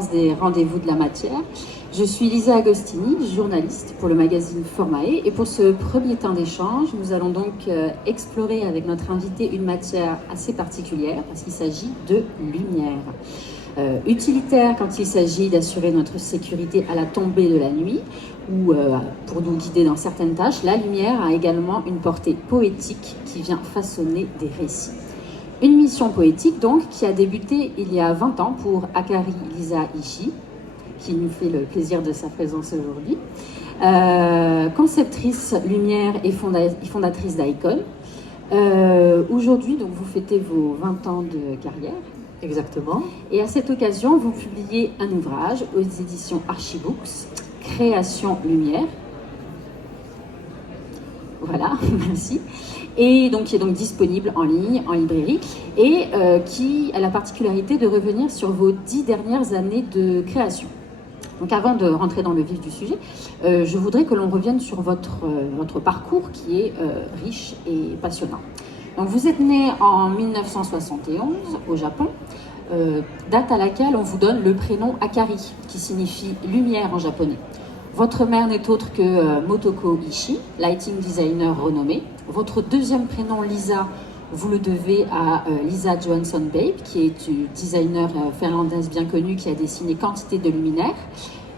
séquence des rendez-vous de la matière. Je suis Lisa Agostini, journaliste pour le magazine Formae, et pour ce premier temps d'échange, nous allons donc explorer avec notre invité une matière assez particulière, parce qu'il s'agit de lumière. Utilitaire quand il s'agit d'assurer notre sécurité à la tombée de la nuit, ou pour nous guider dans certaines tâches, la lumière a également une portée poétique qui vient façonner des récits. Une mission poétique donc qui a débuté il y a 20 ans pour Akari Lisa Ishii, qui nous fait le plaisir de sa présence aujourd'hui. Conceptrice lumière et fondatrice d'Icon. Aujourd'hui, donc, vous fêtez vos 20 ans de carrière. Exactement. Et à cette occasion, vous publiez un ouvrage aux éditions Archibooks, Création Lumière. Voilà, merci. Et donc, qui est donc disponible en ligne, en librairie, et qui a la particularité de revenir sur vos 10 dernières années de création. Donc avant de rentrer dans le vif du sujet, je voudrais que l'on revienne sur votre parcours qui est riche et passionnant. Donc vous êtes né en 1971 au Japon, date à laquelle on vous donne le prénom Akari, qui signifie lumière en japonais. Votre mère n'est autre que Motoko Ishii, lighting designer renommée. Votre deuxième prénom Lisa, vous le devez à Lisa Johansson Babe, qui est une designer finlandaise bien connue qui a dessiné quantité de luminaires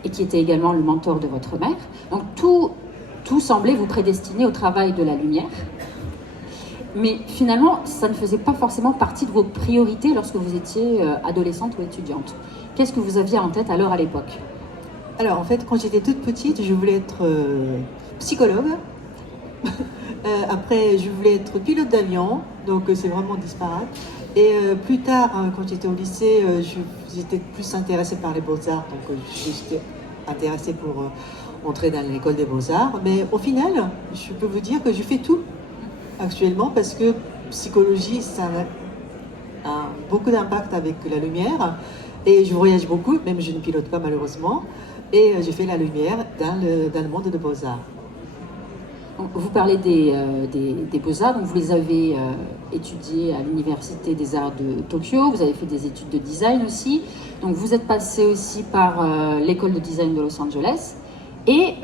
et qui était également le mentor de votre mère. Donc tout semblait vous prédestiner au travail de la lumière. Mais finalement, ça ne faisait pas forcément partie de vos priorités lorsque vous étiez adolescente ou étudiante. Qu'est-ce que vous aviez en tête alors à l'époque ? Alors en fait, quand j'étais toute petite, je voulais être psychologue. Après, je voulais être pilote d'avion, donc c'est vraiment disparate. Et plus tard, quand j'étais au lycée, j'étais plus intéressée par les beaux-arts, donc j'étais intéressée pour entrer dans l'école des beaux-arts. Mais au final, je peux vous dire que je fais tout actuellement parce que psychologie, ça a beaucoup d'impact avec la lumière. Et je voyage beaucoup, même je ne pilote pas malheureusement. Et je fais la lumière dans le monde des beaux-arts. Vous parlez des beaux-arts, donc vous les avez étudiés à l'Université des Arts de Tokyo, vous avez fait des études de design aussi, donc vous êtes passé aussi par l'école de design de Los Angeles, et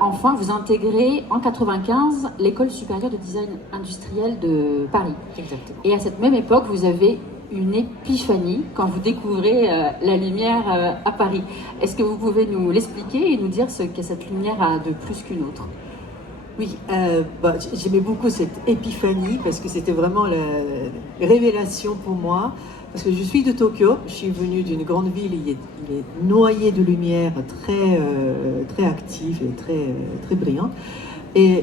enfin vous intégrez en 1995 l'école supérieure de design industriel de Paris. Exactement. Et à cette même époque, vous avez une épiphanie quand vous découvrez la lumière à Paris. Est-ce que vous pouvez nous l'expliquer et nous dire ce que cette lumière a de plus qu'une autre ? Oui, j'aimais beaucoup cette épiphanie parce que c'était vraiment la révélation pour moi. Parce que je suis de Tokyo, je suis venue d'une grande ville, il est noyé de lumière, très active et très brillant. Et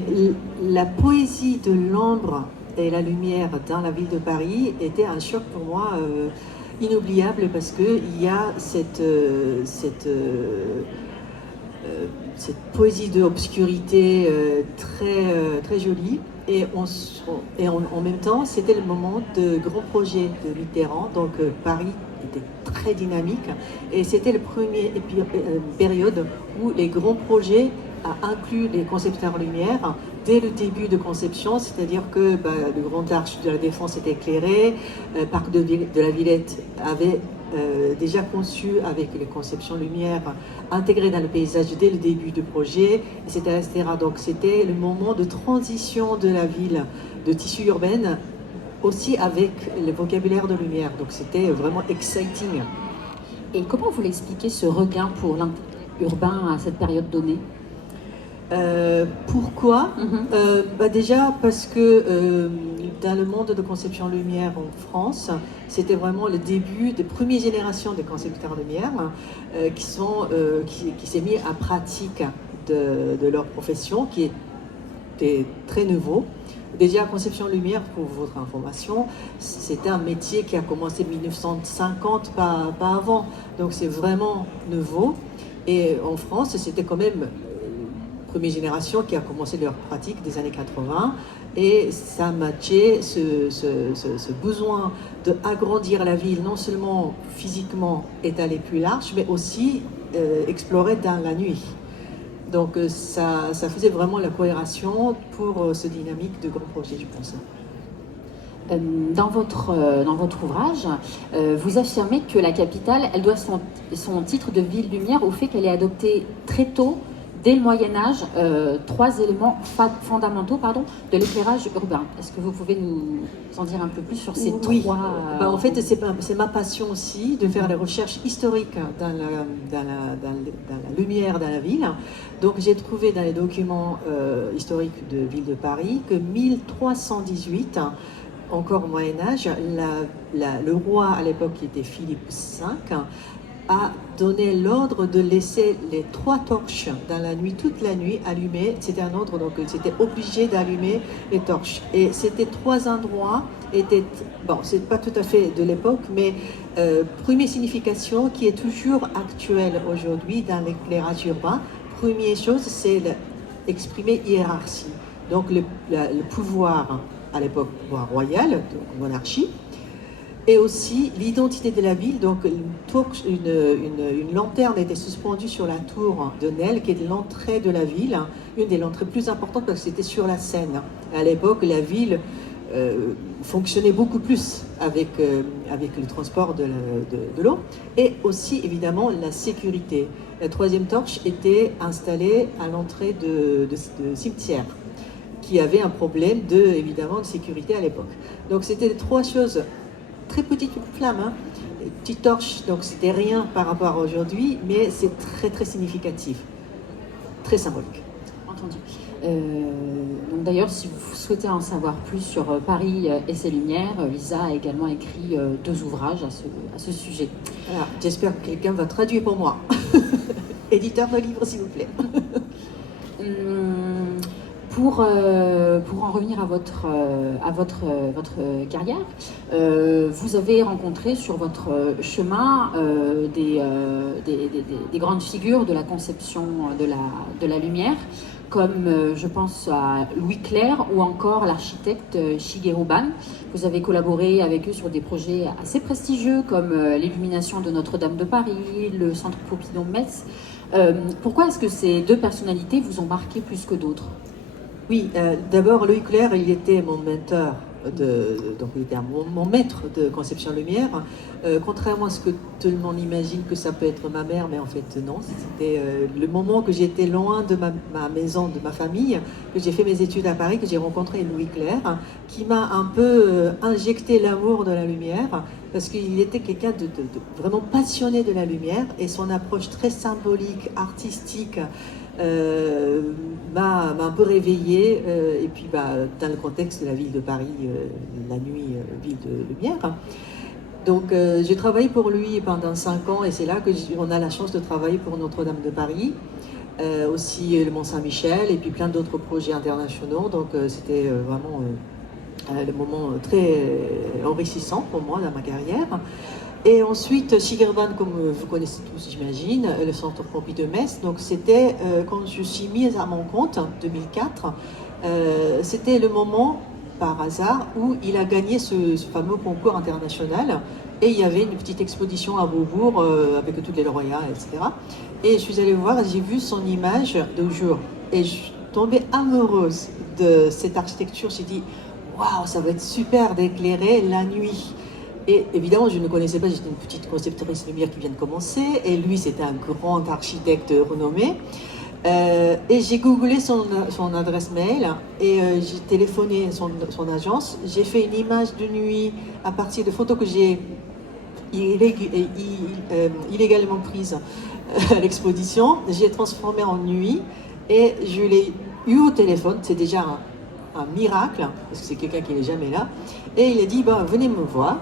la poésie de l'ombre et la lumière dans la ville de Paris était un choc pour moi inoubliable parce qu'il y a cette poésie de obscurité très jolie et en même temps c'était le moment de grands projets de Mitterrand, donc Paris était très dynamique et c'était la première période où les grands projets a inclus les concepteurs lumière dès le début de conception, c'est-à-dire que le Grand Arche de la Défense était éclairé, Parc de la Villette avait déjà conçu avec les conceptions lumière intégrées dans le paysage dès le début du projet, etc., etc. Donc c'était le moment de transition de la ville de tissu urbain aussi avec le vocabulaire de lumière. Donc c'était vraiment exciting. Et comment vous l'expliquez ce regain pour l'urbain à cette période donnée ? Pourquoi ? Déjà parce que dans le monde de conception lumière en France, c'était vraiment le début des premières générations de concepteurs lumière qui s'est mis à pratique de leur profession, qui était très nouveau. Déjà, conception lumière, pour votre information, c'était un métier qui a commencé en 1950, pas avant. Donc c'est vraiment nouveau. Et en France, c'était quand même première génération qui a commencé leur pratique des années 80 et ça matchait ce besoin d'agrandir la ville, non seulement physiquement étaler plus large, mais aussi explorer dans la nuit. Donc ça faisait vraiment la cohérence pour ce dynamique de grands projets, je pense. Dans votre ouvrage, vous affirmez que la capitale, elle doit son titre de ville lumière au fait qu'elle ait adopté très tôt, dès le Moyen-Âge, 3 éléments fondamentaux de l'éclairage urbain. Est-ce que vous pouvez nous en dire un peu plus sur ces trois En fait, c'est ma passion aussi de faire des recherches historiques dans la lumière dans la ville. Donc j'ai trouvé dans les documents historiques de Ville de Paris que 1318, encore au Moyen-Âge, le roi à l'époque qui était Philippe V, a donné l'ordre de laisser les 3 torches dans la nuit, toute la nuit, allumées. C'était un ordre, donc c'était obligé d'allumer les torches. Et ces 3 endroits étaient, bon, c'est pas tout à fait de l'époque, mais première signification qui est toujours actuelle aujourd'hui dans l'éclairage urbain. Première chose, c'est exprimer hiérarchie. Donc le pouvoir, à l'époque, pouvoir royal, donc monarchie, et aussi l'identité de la ville. Donc une lanterne était suspendue sur la tour de Nesle, qui est l'entrée de la ville, une des entrées plus importantes parce que c'était sur la Seine. À l'époque, la ville fonctionnait beaucoup plus avec le transport de l'eau, et aussi évidemment la sécurité. La 3e torche était installée à l'entrée de cimetière, qui avait un problème évidemment de sécurité à l'époque. Donc c'était 3 choses. Très petite flamme, hein. Petite torche, donc c'était rien par rapport à aujourd'hui, mais c'est très très significatif, très symbolique. Entendu. Donc d'ailleurs, si vous souhaitez en savoir plus sur Paris et ses lumières, Lisa a également écrit 2 ouvrages à ce sujet. Alors, j'espère que quelqu'un va traduire pour moi. Éditeur de livres, s'il vous plaît. Pour en revenir à votre carrière, vous avez rencontré sur votre chemin des grandes figures de la conception de la lumière, comme je pense à Louis Clerc ou encore l'architecte Shigeru Ban. Vous avez collaboré avec eux sur des projets assez prestigieux comme l'illumination de Notre-Dame de Paris, le Centre Pompidou Metz. Pourquoi est-ce que ces 2 personnalités vous ont marqué plus que d'autres ? Oui, d'abord Louis Clerc, il était mon mentor, donc il était mon maître de conception lumière. Contrairement à ce que tout le monde imagine que ça peut être ma mère, mais en fait non, c'était le moment que j'étais loin de ma maison, de ma famille, que j'ai fait mes études à Paris, que j'ai rencontré Louis Clerc, qui m'a un peu injecté l'amour de la lumière, parce qu'il était quelqu'un de vraiment passionné de la lumière, et son approche très symbolique, artistique, m'a un peu réveillée, et puis dans le contexte de la ville de Paris, la nuit, ville de lumière. Donc j'ai travaillé pour lui pendant 5 ans, et c'est là qu'on a la chance de travailler pour Notre-Dame de Paris, aussi le Mont-Saint-Michel, et puis plein d'autres projets internationaux. Donc c'était vraiment le moment très enrichissant pour moi dans ma carrière. Et ensuite, Shigeru Ban, comme vous connaissez tous, j'imagine, le Centre Pompidou Metz. Donc c'était quand je suis mise à mon compte, en 2004, c'était le moment, par hasard, où il a gagné ce fameux concours international. Et il y avait une petite exposition à Beaubourg avec toutes les lauréats, etc. Et je suis allée voir et j'ai vu son image de jour. Et je suis tombée amoureuse de cette architecture. J'ai dit, waouh, ça va être super d'éclairer la nuit. Et évidemment, je ne connaissais pas, j'étais une petite conceptrice lumière qui vient de commencer, et lui, c'était un grand architecte renommé. Et j'ai googlé son adresse mail, et j'ai téléphoné son agence. J'ai fait une image de nuit à partir de photos que j'ai illégalement prises à l'exposition. J'ai transformé en nuit, et je l'ai eu au téléphone. C'est déjà un miracle, parce que c'est quelqu'un qui n'est jamais là. Et il a dit, venez me voir.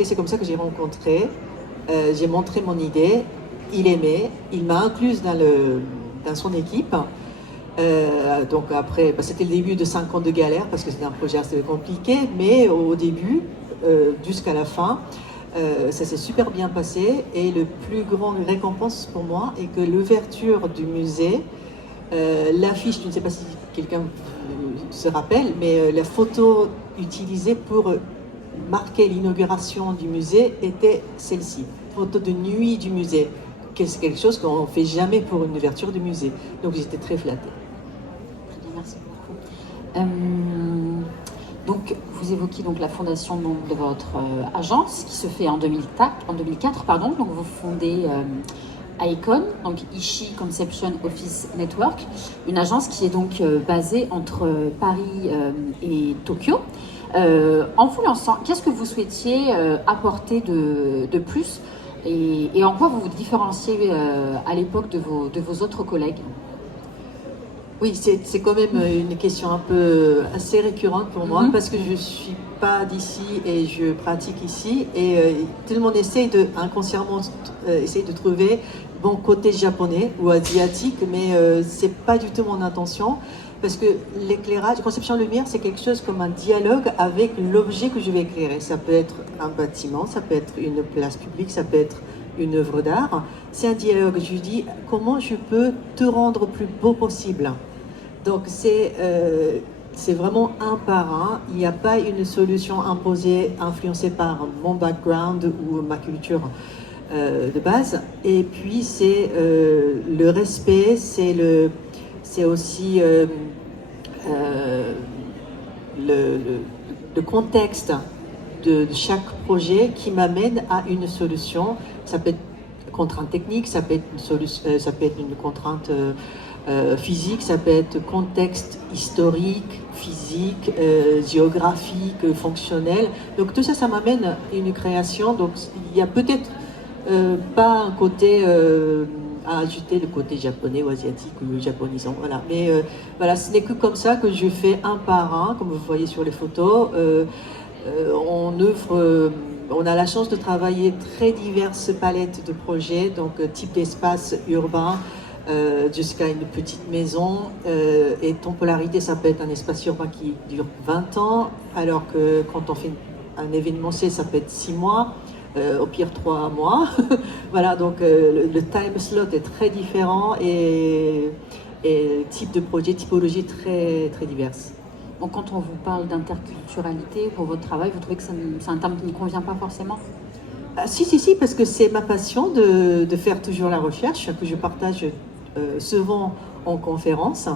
Et c'est comme ça que j'ai rencontré, j'ai montré mon idée, il aimait, il m'a incluse dans son équipe. Donc après, c'était le début de 5 ans de galère, parce que c'était un projet assez compliqué, mais au début, jusqu'à la fin, ça s'est super bien passé. Et le plus grand récompense pour moi est que l'ouverture du musée, l'affiche, je ne sais pas si quelqu'un se rappelle, mais la photo utilisée pour marquer l'inauguration du musée était celle-ci, photo de nuit du musée. C'est quelque chose qu'on ne fait jamais pour une ouverture du musée. Donc j'étais très flattée. Très bien, merci beaucoup. Donc, vous évoquez donc la fondation de votre agence qui se fait en 2004, pardon. Donc, vous fondez ICON, donc Ishii Conception Office Network, une agence qui est donc basée entre Paris et Tokyo. En vous lançant, qu'est-ce que vous souhaitiez apporter de plus et en quoi vous vous différenciez à l'époque de vos autres collègues? Oui, c'est quand même une question un peu assez récurrente pour moi parce que je suis pas d'ici et je pratique ici et tout le monde essaye inconsciemment essaye de trouver bon côté japonais ou asiatique, mais c'est pas du tout mon intention parce que l'éclairage, conception lumière, c'est quelque chose comme un dialogue avec l'objet que je vais éclairer. Ça peut être un bâtiment, ça peut être une place publique, ça peut être une œuvre d'art. C'est un dialogue. Je dis comment je peux te rendre plus beau possible. Donc c'est vraiment un par un. Il n'y a pas une solution imposée, influencée par mon background ou ma culture de base. Et puis c'est le respect, c'est aussi le contexte de chaque projet qui m'amène à une solution. Ça peut être une contrainte technique, ça peut être une contrainte physique, ça peut être contexte historique, physique, géographique, fonctionnel. Donc tout ça, ça m'amène à une création. Donc il y a peut-être pas un côté à ajouter le côté japonais ou asiatique ou japonisant. Voilà. Mais voilà, ce n'est que comme ça que je fais un par un, comme vous voyez sur les photos. On a la chance de travailler très diverses palettes de projets, donc type d'espace urbain jusqu'à une petite maison. Et temporalité, ça peut être un espace urbain qui dure 20 ans, alors que quand on fait un événementiel, ça peut être 6 mois. Au pire 3 mois. Voilà, donc le time slot est très différent et type de projet, typologie très, très diverse. Donc quand on vous parle d'interculturalité pour votre travail, vous trouvez que c'est un terme qui ne convient pas forcément? Si, parce que c'est ma passion de faire toujours la recherche, que je partage souvent en conférence,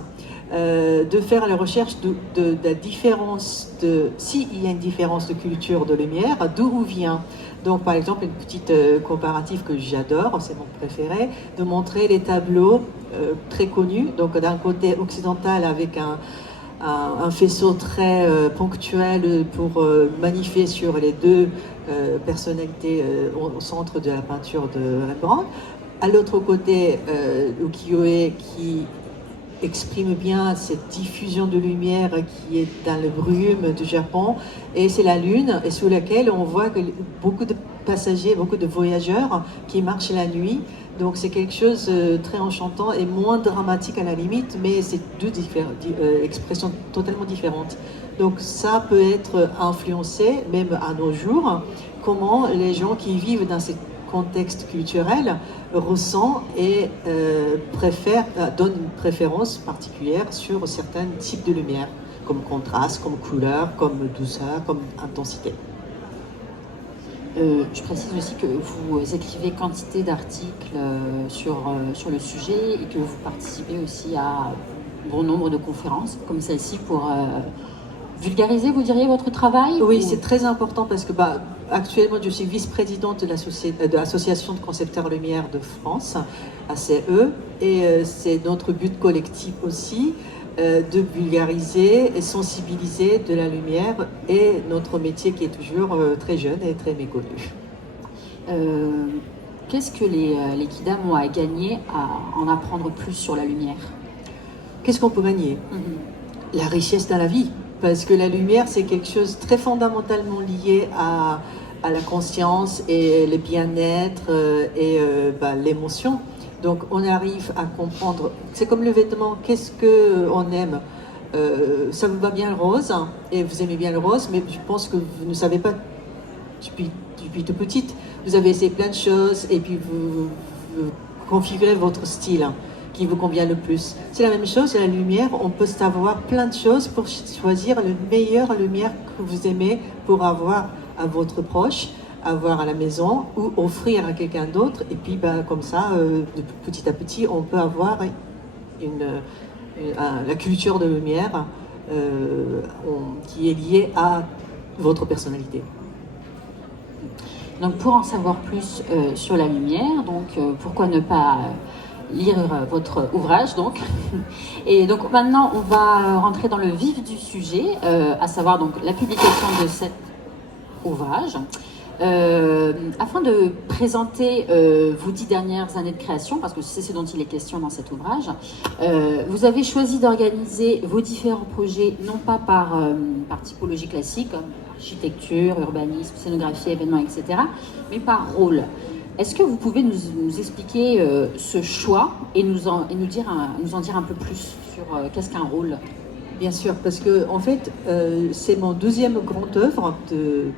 de faire la recherche de la différence, s'il y a une différence de culture de lumière, d'où vient. Donc par exemple, une petite comparative que j'adore, c'est mon préféré, de montrer les tableaux très connus, donc d'un côté occidental avec un faisceau très ponctuel pour magnifier sur les deux personnalités au centre de la peinture de Rembrandt. À l'autre côté, ukiyo-e qui exprime bien cette diffusion de lumière qui est dans le brume du Japon, et c'est la lune, et sous laquelle on voit que beaucoup de passagers, beaucoup de voyageurs qui marchent la nuit. Donc c'est quelque chose de très enchantant et moins dramatique à la limite, mais c'est deux expressions totalement différentes. Donc ça peut être influencé, même à nos jours, comment les gens qui vivent dans ces contexte culturel ressent et donne une préférence particulière sur certains types de lumière, comme contraste, comme couleur, comme douceur, comme intensité. Je précise aussi que vous écrivez quantité d'articles sur le sujet et que vous participez aussi à un bon nombre de conférences comme celle-ci pour vulgariser, vous diriez, votre travail? Oui, c'est très important parce que actuellement, je suis vice-présidente de l'Association de concepteurs lumière de France, ACE, et c'est notre but collectif aussi de vulgariser et sensibiliser de la lumière et notre métier qui est toujours très jeune et très méconnu. Qu'est-ce que les Kidam ont à gagner à en apprendre plus sur la lumière? Qu'est-ce qu'on peut gagner? La richesse dans la vie. Parce que la lumière, c'est quelque chose de très fondamentalement lié à la conscience et le bien-être et l'émotion. Donc on arrive à comprendre, c'est comme le vêtement, qu'est-ce qu'on aime? Ça vous va bien le rose, et vous aimez bien le rose, mais je pense que vous ne savez pas depuis toute petite. Vous avez essayé plein de choses et puis vous configurez votre style qui vous convient le plus. C'est la même chose, la lumière, on peut savoir plein de choses pour choisir la meilleure lumière que vous aimez pour avoir à votre proche, avoir à la maison ou offrir à quelqu'un d'autre. Et puis comme ça, petit à petit, on peut avoir la culture de lumière qui est lié à votre personnalité. Donc pour en savoir plus sur la lumière, pourquoi ne pas lire votre ouvrage donc. Et donc maintenant on va rentrer dans le vif du sujet, à savoir donc la publication de cet ouvrage. Afin de présenter vos 10 dernières années de création, parce que c'est ce dont il est question dans cet ouvrage, vous avez choisi d'organiser vos différents projets non pas par typologie classique, comme architecture, urbanisme, scénographie, événements, etc., mais par rôle. Est-ce que vous pouvez nous expliquer ce choix et nous en dire un peu plus sur qu'est-ce qu'un rôle? Bien sûr, parce que en fait, c'est mon deuxième grande œuvre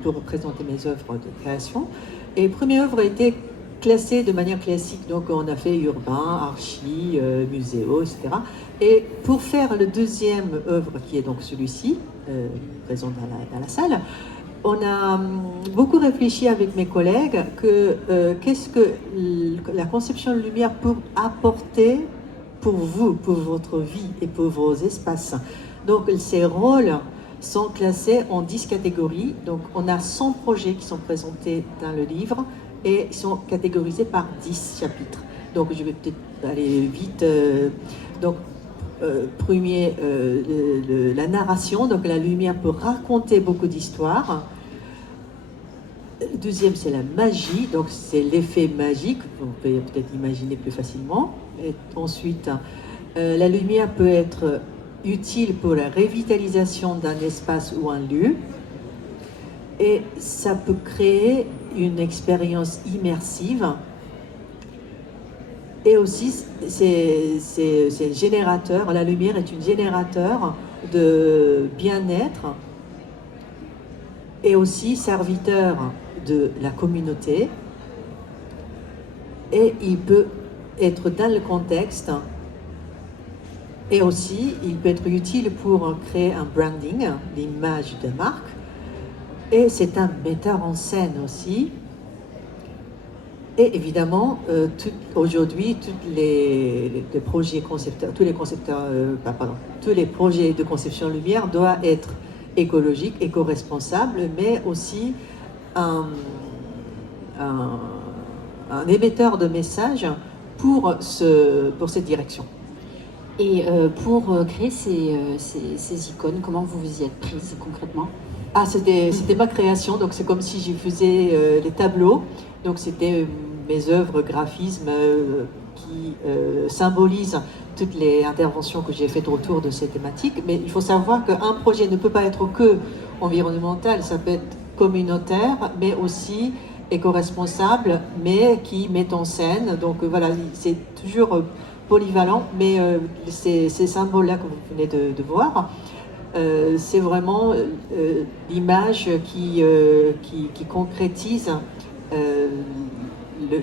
pour représenter mes œuvres de création. Et la première œuvre a été classée de manière classique, donc on a fait urbain, archi, muséo, etc. Et pour faire le deuxième œuvre, qui est donc celui-ci, présent dans la salle, on a beaucoup réfléchi avec mes collègues que qu'est-ce que la conception de lumière peut apporter pour vous, pour votre vie et pour vos espaces. Donc ces rôles sont classés en 10 catégories. Donc on a 100 projets qui sont présentés dans le livre et ils sont catégorisés par 10 chapitres. Donc je vais peut-être aller vite. Premier, la narration, donc la lumière peut raconter beaucoup d'histoires. Deuxième, c'est la magie, donc c'est l'effet magique, vous pouvez peut-être imaginer plus facilement. Et ensuite, la lumière peut être utile pour la revitalisation d'un espace ou un lieu. Et ça peut créer une expérience immersive. Et aussi, c'est générateur, la lumière est un générateur de bien-être et aussi serviteur de la communauté. Et il peut être dans le contexte et aussi il peut être utile pour créer un branding, l'image de marque. Et c'est un metteur en scène aussi. Et évidemment, aujourd'hui, tous les projets de conception lumière doivent être écologiques, éco-responsables, mais aussi un émetteur de messages pour cette direction. Et pour créer ces icônes, comment vous vous y êtes prise concrètement? C'était ma création, donc c'est comme si je faisais les tableaux. Donc c'était mes œuvres, graphismes qui symbolisent toutes les interventions que j'ai faites autour de ces thématiques. Mais il faut savoir qu'un projet ne peut pas être que environnemental, ça peut être communautaire, mais aussi éco-responsable, mais qui met en scène. Donc voilà, c'est toujours polyvalent, mais ces symboles-là que vous venez de voir, c'est vraiment l'image qui concrétise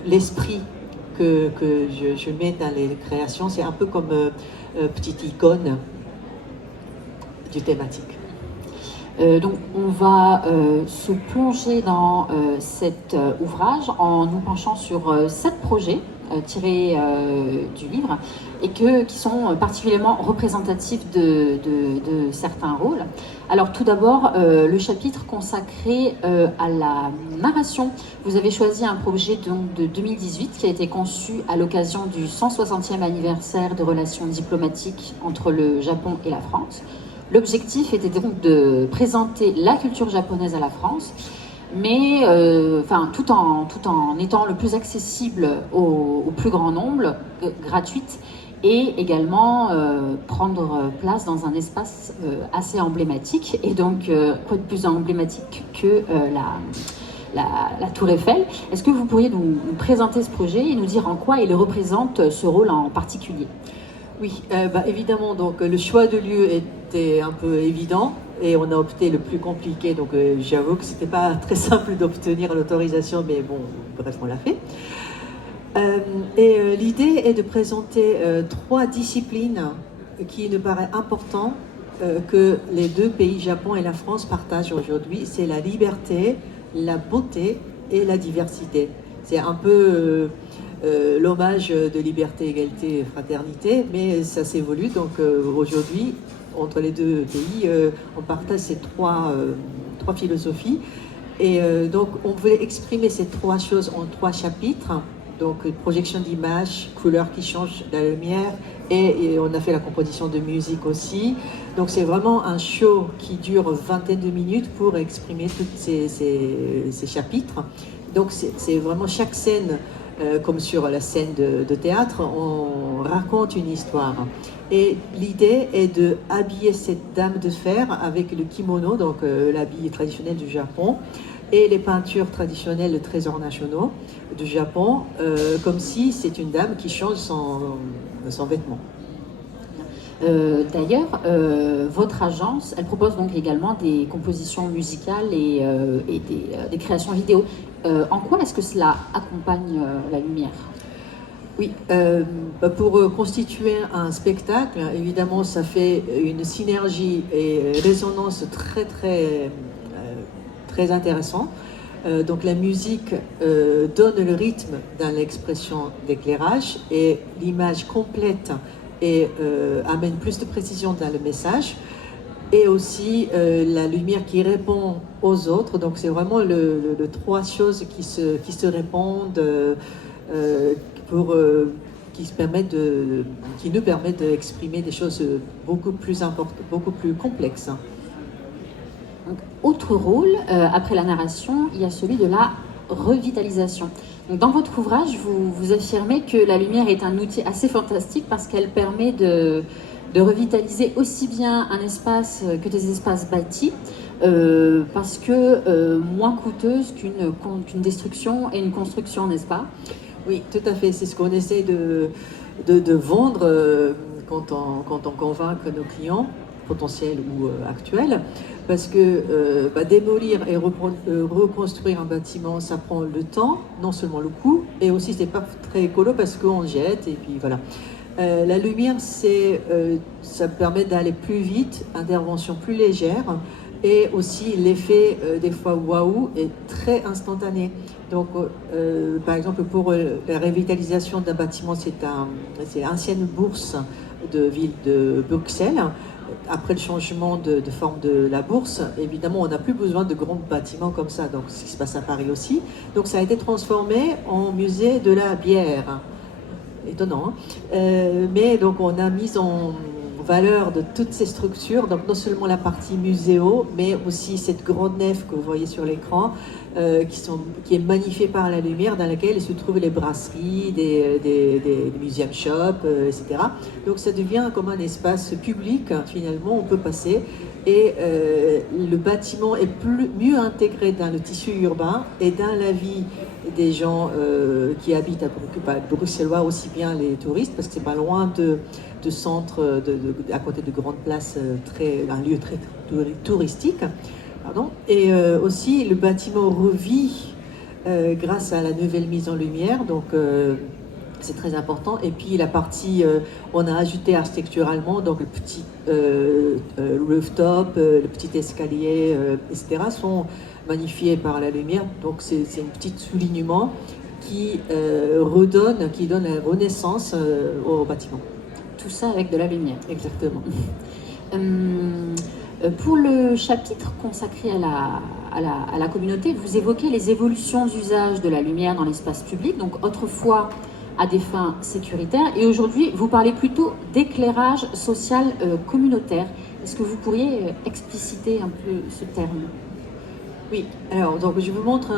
l'esprit que je mets dans les créations. C'est un peu comme petite icône du thématique. Donc on va se plonger dans cet ouvrage en nous penchant sur 7 projets tirés du livre et qui sont particulièrement représentatifs de certains rôles. Alors tout d'abord, le chapitre consacré à la narration. Vous avez choisi un projet donc, de 2018 qui a été conçu à l'occasion du 160e anniversaire de relations diplomatiques entre le Japon et la France. L'objectif était donc de présenter la culture japonaise à la France, mais tout en étant le plus accessible au plus grand nombre, gratuite, et également prendre place dans un espace assez emblématique. Et donc, quoi de plus emblématique que la Tour Eiffel? Est-ce que vous pourriez nous présenter ce projet et nous dire en quoi il représente ce rôle en particulier? Oui, évidemment, donc le choix de lieu était un peu évident et on a opté le plus compliqué, donc j'avoue que c'était pas très simple d'obtenir l'autorisation, mais bon, bref, on l'a fait. L'idée est de présenter 3 disciplines qui nous paraît important que les deux pays, Japon et la France, partagent aujourd'hui. C'est la liberté, la beauté et la diversité. C'est un peu l'hommage de liberté, égalité et fraternité, mais ça s'évolue. Donc aujourd'hui, entre les deux pays, on partage ces trois philosophies. Et donc, on voulait exprimer ces trois choses en trois chapitres. Donc, projection d'images, couleurs qui changent, la lumière, et on a fait la composition de musique aussi. Donc, c'est vraiment un show qui dure une vingtaine de minutes pour exprimer tous ces chapitres. Donc, c'est vraiment chaque scène, comme sur la scène de théâtre, on raconte une histoire. Et l'idée est de habiller cette dame de fer avec le kimono, donc l'habit traditionnel du Japon, et les peintures traditionnelles de trésors nationaux du Japon, comme si c'est une dame qui change son vêtement. D'ailleurs, votre agence, elle propose donc également des compositions musicales et des créations vidéo. En quoi est-ce que cela accompagne la lumière ? Oui, pour constituer un spectacle, évidemment, ça fait une synergie et résonance très intéressant. Donc la musique donne le rythme dans l'expression d'éclairage et l'image complète et amène plus de précision dans le message. Et aussi la lumière qui répond aux autres. Donc c'est vraiment le trois choses qui se répondent qui nous permettent d'exprimer des choses beaucoup plus importantes, beaucoup plus complexes. Donc, autre rôle, après la narration, il y a celui de la revitalisation. Donc, dans votre ouvrage, vous affirmez que la lumière est un outil assez fantastique parce qu'elle permet de revitaliser aussi bien un espace que des espaces bâtis, parce que moins coûteuse qu'une destruction et une construction, n'est-ce pas ? Oui, tout à fait. C'est ce qu'on essaie de vendre quand on convainc nos clients, potentiels ou actuels, parce que démolir et reconstruire un bâtiment, ça prend le temps, non seulement le coût, et aussi c'est pas très écolo parce qu'on jette, et puis voilà. La lumière, ça permet d'aller plus vite, intervention plus légère, et aussi l'effet des fois waouh est très instantané. Donc, par exemple, pour la revitalisation d'un bâtiment, c'est l'ancienne bourse de ville de Bruxelles. Après le changement de forme de la bourse, évidemment, on n'a plus besoin de grands bâtiments comme ça. Donc, ce qui se passe à Paris aussi. Donc, ça a été transformé en musée de la bière. Étonnant, hein. Mais donc, on a mis en valeur de toutes ces structures, donc non seulement la partie muséo, mais aussi cette grande nef que vous voyez sur l'écran, qui est magnifiée par la lumière, dans laquelle se trouvent les brasseries, des museum shops, etc. Donc ça devient comme un espace public, hein, finalement, on peut passer, et le bâtiment est mieux intégré dans le tissu urbain et dans la vie des gens qui habitent à Bruxellois, aussi bien les touristes, parce que c'est pas loin de centres, à côté de grandes places, un lieu très touristique. Pardon. Et aussi, le bâtiment revit grâce à la nouvelle mise en lumière, donc c'est très important. Et puis la partie, on a ajouté architecturalement, donc le petit rooftop, le petit escalier, etc., sont magnifiés par la lumière. Donc c'est un petit soulignement qui donne la renaissance au bâtiment. Tout ça avec de la lumière. Exactement. Pour le chapitre consacré à la communauté, vous évoquez les évolutions d'usage de la lumière dans l'espace public, donc autrefois à des fins sécuritaires, et aujourd'hui vous parlez plutôt d'éclairage social communautaire. Est-ce que vous pourriez expliciter un peu ce terme ? Oui, alors donc je vous montre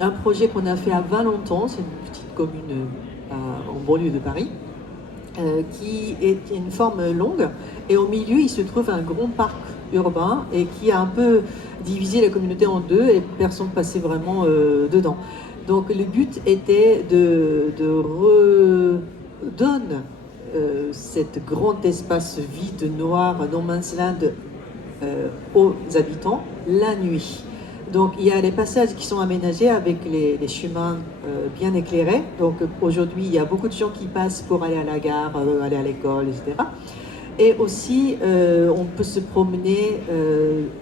un projet qu'on a fait à Valenton, c'est une petite commune en banlieue de Paris, qui est une forme longue, et au milieu il se trouve un grand parc urbain et qui a un peu divisé la communauté en deux et personne passait vraiment dedans. Donc le but était de redonner cet grand espace vide, noir, no man's land aux habitants la nuit. Donc il y a des passages qui sont aménagés avec les chemins bien éclairés. Donc aujourd'hui il y a beaucoup de gens qui passent pour aller à la gare, aller à l'école, etc. Et aussi on peut se promener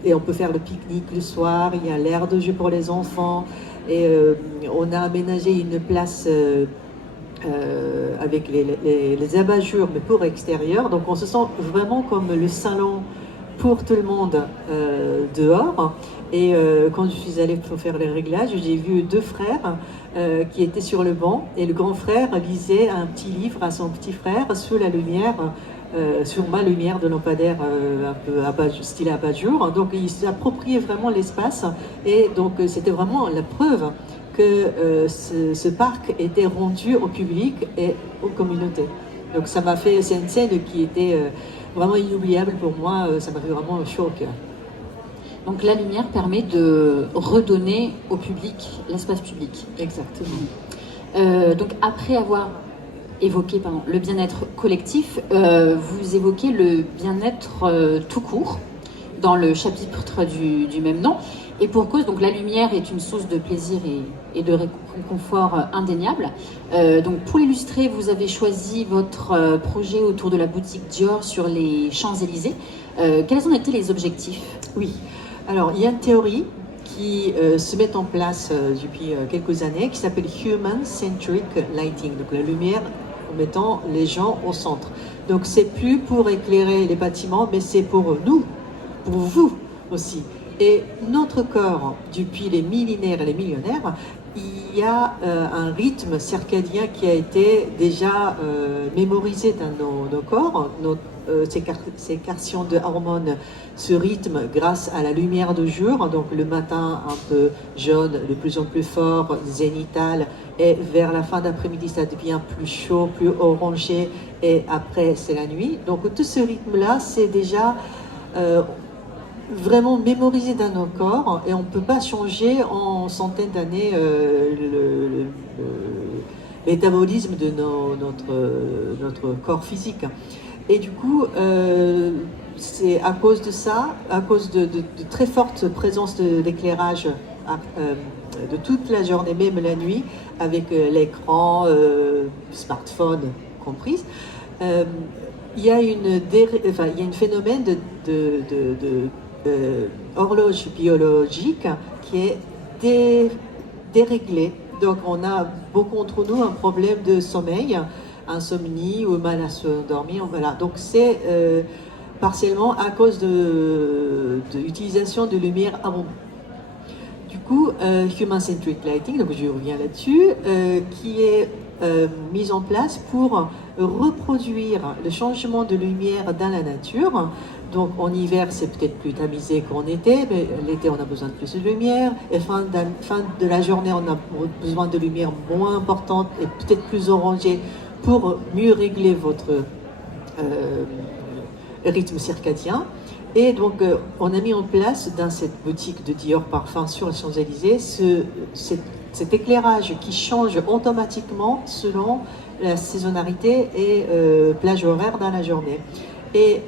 et on peut faire le pique-nique le soir. Il y a l'aire de jeu pour les enfants et on a aménagé une place avec les abat-jours, mais pour extérieur. Donc on se sent vraiment comme le salon pour tout le monde dehors. Et quand je suis allée pour faire les réglages, j'ai vu deux frères qui étaient sur le banc. Et le grand frère lisait un petit livre à son petit frère sous la lumière, sur ma lumière de lampadaire un peu style abat-jour. Donc il s'appropriait vraiment l'espace. Et donc c'était vraiment la preuve que ce parc était rendu au public et aux communautés. Donc ça m'a fait, c'est une scène qui était vraiment inoubliable pour moi, ça m'a fait vraiment chaud au cœur. Donc la lumière permet de redonner au public l'espace public. Exactement. Donc après avoir évoqué le bien-être collectif, vous évoquez le bien-être tout court dans le chapitre du même nom. Et pour cause, donc la lumière est une source de plaisir et de réconfort indéniable. Donc pour l'illustrer, vous avez choisi votre projet autour de la boutique Dior sur les Champs-Élysées. Quels ont été les objectifs? Oui, alors il y a une théorie qui se met en place depuis quelques années qui s'appelle Human-Centric Lighting, donc la lumière en mettant les gens au centre. Donc c'est plus pour éclairer les bâtiments, mais c'est pour nous, pour vous aussi. Et notre corps, depuis les millénaires et les millionnaires, il y a un rythme circadien qui a été déjà mémorisé dans nos corps. Sécrétion de hormones se rythme grâce à la lumière du jour, donc le matin un peu jaune, de plus en plus fort, zénital, et vers la fin d'après-midi ça devient plus chaud, plus orangé, et après c'est la nuit. Donc tout ce rythme-là, c'est déjà vraiment mémorisé dans nos corps, et on ne peut pas changer en centaines d'années le métabolisme de notre corps physique. Et du coup, c'est à cause de ça, à cause de très forte présence d'éclairage de toute la journée, même la nuit, avec l'écran, smartphone comprise, il y a un phénomène de horloge biologique qui est déréglé. Donc on a beaucoup d'entre nous un problème de sommeil, insomnie ou mal à se dormir. Voilà. Donc c'est partiellement à cause de l'utilisation de lumière abondante. Du coup, Human-Centric Lighting, donc je reviens là-dessus, qui est mise en place pour reproduire le changement de lumière dans la nature. Donc en hiver, c'est peut-être plus tamisé qu'en été, mais l'été, on a besoin de plus de lumière. Et fin de la journée, on a besoin de lumière moins importante et peut-être plus orangée pour mieux régler votre rythme circadien. Et donc, on a mis en place dans cette boutique de Dior Parfum sur les Champs-Élysées cet éclairage qui change automatiquement selon la saisonnalité et plage horaire dans la journée. Et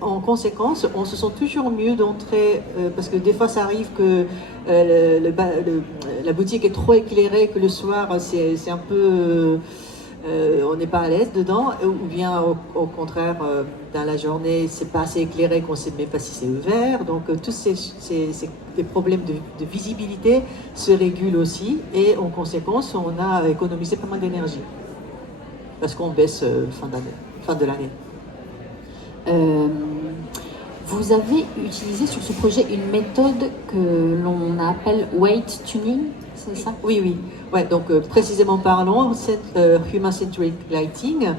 en conséquence, on se sent toujours mieux d'entrer, parce que des fois ça arrive que la boutique est trop éclairée, que le soir c'est un peu... on n'est pas à l'aise dedans, ou bien au contraire, dans la journée, c'est pas assez éclairé qu'on ne sait même pas si c'est ouvert. Donc tous ces problèmes de visibilité se régulent aussi, et en conséquence, on a économisé pas mal d'énergie, parce qu'on baisse fin de l'année. Vous avez utilisé sur ce projet une méthode que l'on appelle weight tuning, c'est ça? Oui, oui. Ouais, donc précisément parlant, Human-Centric Lighting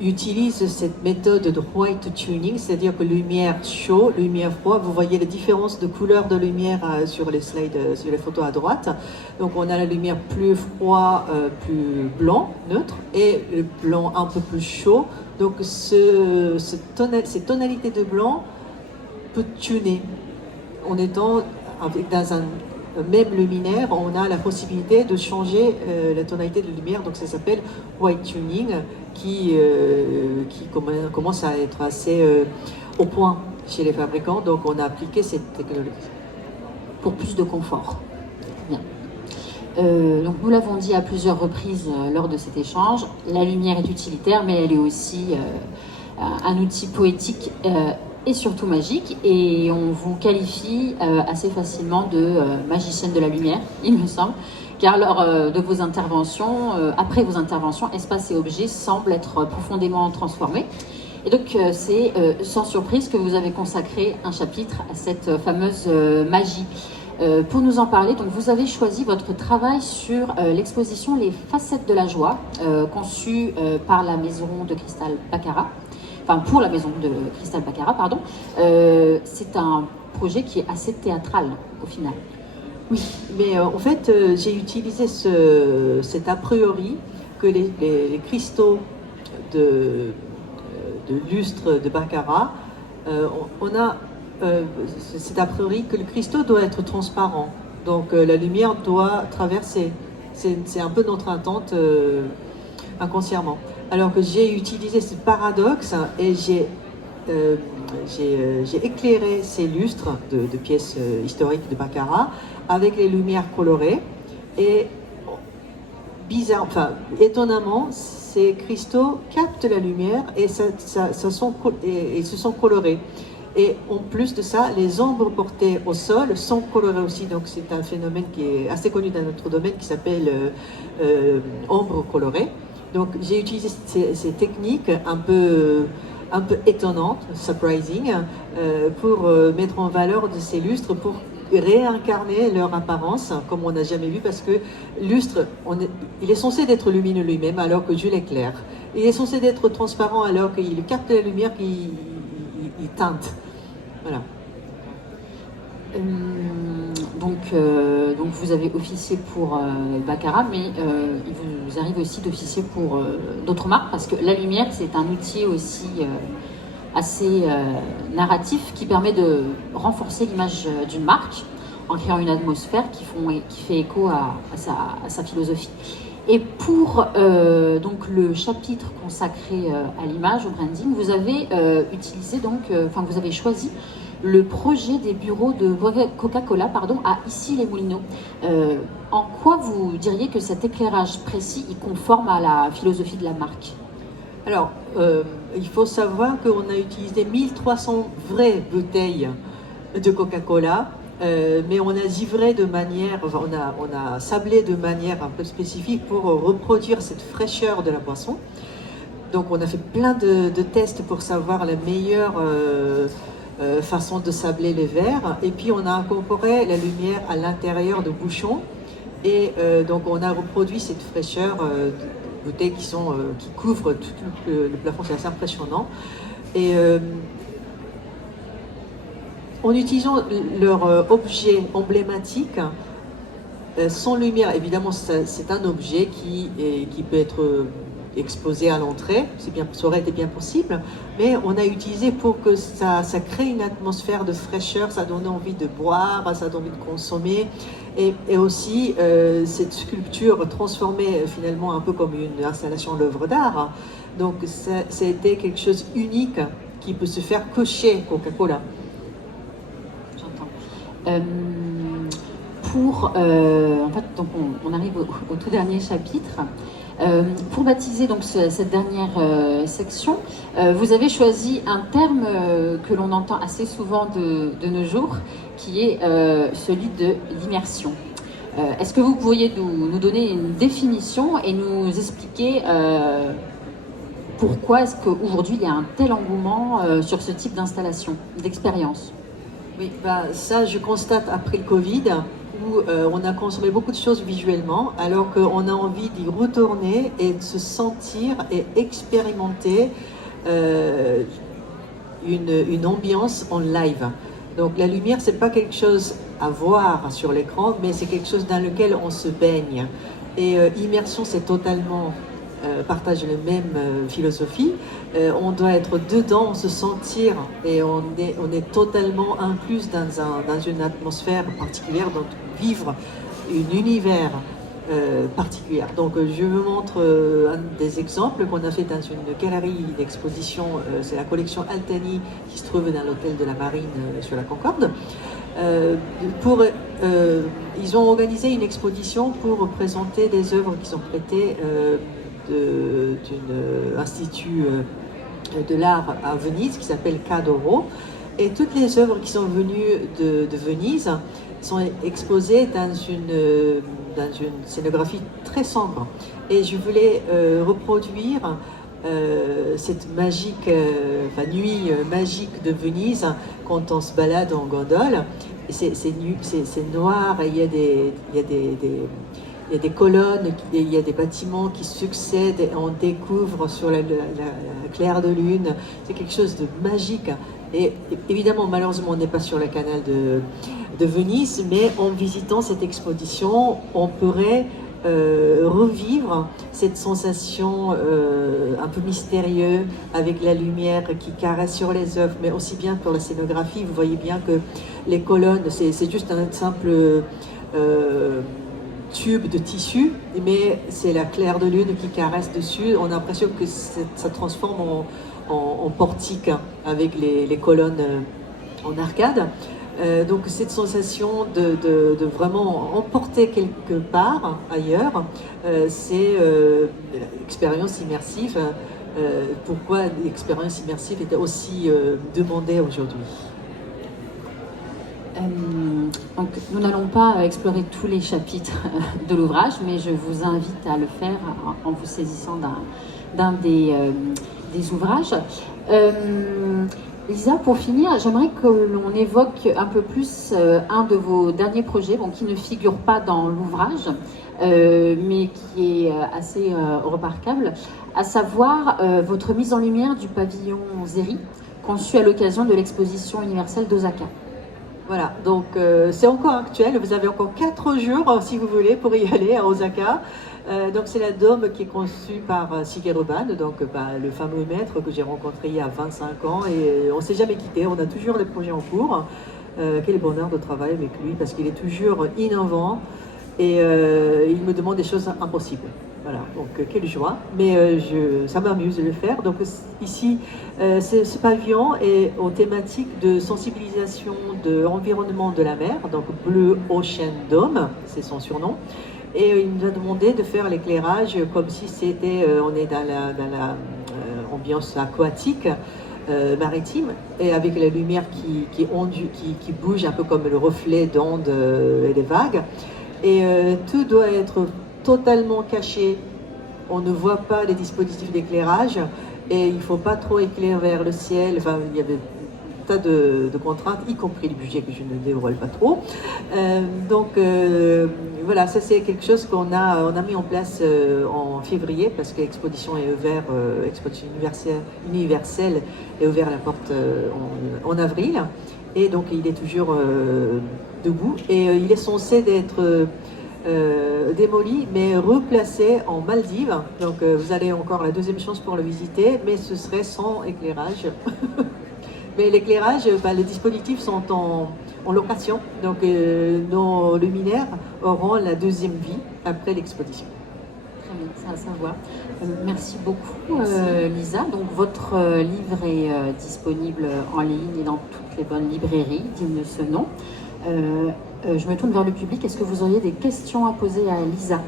utilise cette méthode de white tuning, c'est-à-dire que lumière chaude, lumière froide, vous voyez la différence de couleur de lumière sur les slides, sur les photos à droite. Donc on a la lumière plus froid, plus blanc, neutre, et le blanc un peu plus chaud. Donc ces tonalités de blanc peut tuner en étant dans un même luminaire, on a la possibilité de changer la tonalité de lumière, donc ça s'appelle white tuning, qui commence à être assez au point chez les fabricants, donc on a appliqué cette technologie. Pour plus de confort. Bien. Donc nous l'avons dit à plusieurs reprises lors de cet échange, la lumière est utilitaire, mais elle est aussi un outil poétique et surtout magique, et on vous qualifie assez facilement de magicienne de la lumière, il me semble. car lors de vos interventions, après vos interventions, espace et objets semblent être profondément transformés. Et donc, c'est sans surprise que vous avez consacré un chapitre à cette fameuse magie. Pour nous en parler, donc vous avez choisi votre travail sur l'exposition Les facettes de la joie, conçue par la maison de cristal Baccarat, enfin pour la maison de cristal Baccarat, pardon. C'est un projet qui est assez théâtral au final. Oui, mais en fait, j'ai utilisé cet a priori que les cristaux de lustre de Baccarat, on a c'est a priori que le cristaux doit être transparent, donc la lumière doit traverser. C'est un peu notre attente inconsciemment. Alors que j'ai utilisé ce paradoxe et j'ai éclairé ces lustres de pièces historiques de Baccarat avec les lumières colorées et bizarre, enfin étonnamment, ces cristaux captent la lumière et ils se sont colorés. Et en plus de ça, les ombres portées au sol sont colorées aussi. Donc c'est un phénomène qui est assez connu dans notre domaine qui s'appelle ombre colorée. Donc j'ai utilisé ces techniques un peu étonnantes, surprising, pour mettre en valeur de ces lustres, pour réincarner leur apparence comme on n'a jamais vu, parce que lustre, il est censé être lumineux lui-même alors que Dieu l'éclaire. Il est censé être transparent alors qu'il capte la lumière, il teinte. Voilà. Donc vous avez officié pour Baccarat, mais il vous arrive aussi d'officier pour d'autres marques, parce que la lumière, c'est un outil aussi assez narratif qui permet de renforcer l'image d'une marque en créant une atmosphère qui fait écho à sa philosophie. Et pour donc le chapitre consacré à l'image, au branding, vous avez utilisé vous avez choisi le projet des bureaux de Coca-Cola, à Issy-les-Moulineaux. En quoi vous diriez que cet éclairage précis est conforme à la philosophie de la marque? Alors, il faut savoir qu'on a utilisé 1300 vraies bouteilles de Coca-Cola, mais on a givré de manière, on a sablé de manière un peu spécifique pour reproduire cette fraîcheur de la boisson. Donc on a fait plein de tests pour savoir la meilleure façon de sabler les verres, et puis on a incorporé la lumière à l'intérieur de bouchons, et donc on a reproduit cette fraîcheur de bouteilles qui couvrent tout le plafond. C'est assez impressionnant. Et en utilisant leur objet emblématique, sans lumière, évidemment, c'est un objet qui peut être exposé à l'entrée, ça aurait été bien possible, mais on a utilisé pour que ça crée une atmosphère de fraîcheur, ça donne envie de boire, ça donne envie de consommer, et aussi cette sculpture transformée finalement un peu comme une installation d'œuvre d'art. Donc c'était quelque chose unique qui peut se faire cocher Coca-Cola. J'entends. Donc on arrive au tout dernier chapitre. Pour baptiser donc cette dernière section, vous avez choisi un terme que l'on entend assez souvent de nos jours, qui est celui de l'immersion. Est-ce que vous pourriez nous donner une définition et nous expliquer pourquoi est-ce qu'aujourd'hui il y a un tel engouement sur ce type d'installation, d'expérience? Oui, ça je constate après le Covid, où on a consommé beaucoup de choses visuellement, alors qu'on a envie d'y retourner et de se sentir et expérimenter une ambiance en live. Donc la lumière, c'est pas quelque chose à voir sur l'écran, mais c'est quelque chose dans lequel on se baigne. Et immersion, c'est totalement partage la même philosophie. On doit être dedans, se sentir, et on est totalement inclus dans une atmosphère particulière, donc vivre un univers particulier. Donc je vous montre un des exemples qu'on a fait dans une galerie d'exposition, c'est la collection Altani qui se trouve dans l'hôtel de la Marine sur la Concorde. Ils ont organisé une exposition pour présenter des œuvres qui sont prêtées d'un institut de l'art à Venise qui s'appelle Cadoro. Et toutes les œuvres qui sont venues de Venise sont exposées dans une scénographie très sombre. Et je voulais reproduire cette magique, nuit magique de Venise quand on se balade en gondole. C'est noir, il y a des colonnes, il y a des bâtiments qui succèdent et on découvre sur la claire de lune. C'est quelque chose de magique. Et évidemment, malheureusement, on n'est pas sur le canal de Venise, mais en visitant cette exposition, on pourrait revivre cette sensation un peu mystérieuse avec la lumière qui caresse sur les œuvres, mais aussi bien pour la scénographie. Vous voyez bien que les colonnes, c'est juste un simple tube de tissu, mais c'est la claire de lune qui caresse dessus. On a l'impression que ça transforme en portique avec les colonnes en arcade. Donc cette sensation de vraiment emporter quelque part ailleurs, c'est l'expérience immersive. Pourquoi l'expérience immersive était aussi demandée aujourd'hui. Donc, nous n'allons pas explorer tous les chapitres de l'ouvrage, mais je vous invite à le faire en vous saisissant d'un des ouvrages. Lisa, pour finir, j'aimerais que l'on évoque un peu plus un de vos derniers projets, qui ne figure pas dans l'ouvrage, mais qui est assez remarquable, à savoir votre mise en lumière du pavillon Zéry, conçu à l'occasion de l'exposition universelle d'Osaka. Voilà, donc c'est encore actuel, vous avez encore 4 jours si vous voulez pour y aller à Osaka. Donc c'est la dôme qui est conçue par Shigeru Ban, donc le fameux maître que j'ai rencontré il y a 25 ans et on ne s'est jamais quitté, on a toujours des projets en cours. Quel bonheur de travailler avec lui parce qu'il est toujours innovant et il me demande des choses impossibles. Voilà, donc quelle joie, mais ça m'amuse de le faire. Donc ici, ce pavillon est aux thématiques de sensibilisation de l'environnement de la mer, donc Blue Ocean Dome, c'est son surnom. Et il nous a demandé de faire l'éclairage comme si c'était, on est dans la ambiance aquatique, maritime, et avec la lumière qui bouge un peu comme le reflet d'ondes et des vagues. Et tout doit être totalement caché. On ne voit pas les dispositifs d'éclairage et il ne faut pas trop éclairer vers le ciel. Enfin, il y avait tas de contraintes, y compris le budget que je ne dévoile pas trop. Voilà, ça c'est quelque chose qu'on a mis en place en février parce que l'exposition est ouverte, l'exposition universelle est ouverte à la porte en avril. Et donc il est toujours debout et il est censé d'être démoli mais replacé en Maldives. Donc vous avez encore la deuxième chance pour le visiter, mais ce serait sans éclairage. Mais l'éclairage, les dispositifs sont en location, donc nos luminaires auront la deuxième vie après l'exposition. Très bien, c'est à savoir. Merci beaucoup Lisa. Donc votre livre est disponible en ligne et dans toutes les bonnes librairies dignes de ce nom. Je me tourne vers le public. Est-ce que vous auriez des questions à poser à Lisa?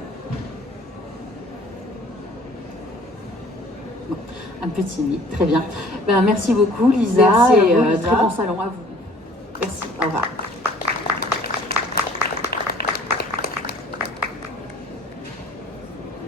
Un peu timide, très bien. Merci beaucoup Lisa. Merci à vous, et Lisa. très bon salon à vous. Merci, au revoir.